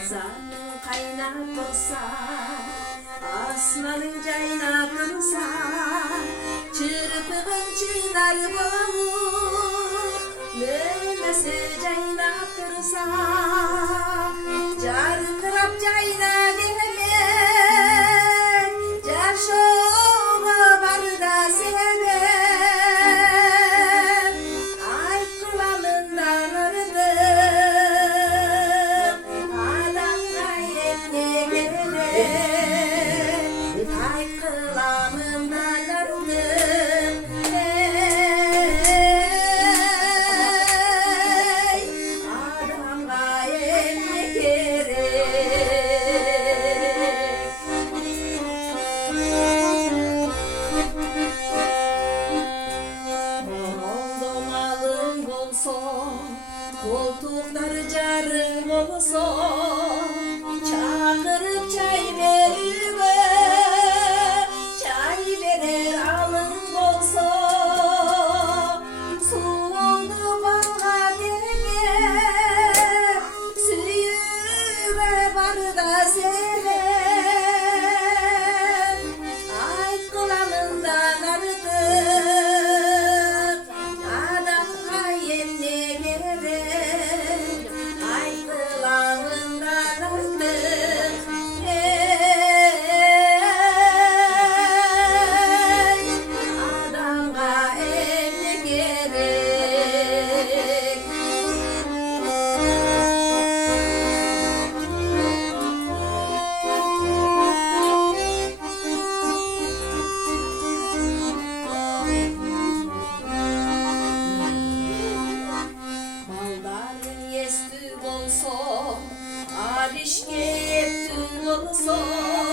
Kazanın kaynak olsa, asmanın cayna dursa, çırpığın çınar boğulur, mümesi cayna dursa, car kırap cayna demek, car şova barda sebep, ay kulağından aradım, adamla yetne gerek, ay kulağından aradım, adamla yetne gerek. Oldu malın olsun, koltukları carın olsun, çakırıp çay verir, çay verir alın olsun, su oldu bana demir, suyu ve barda sever, ay kulağımdan aradık, adamla yemle gerek, ay kulağımdan aradık, adamla yemle gerek. Malların yestü olsun, alişke yeptün olsun,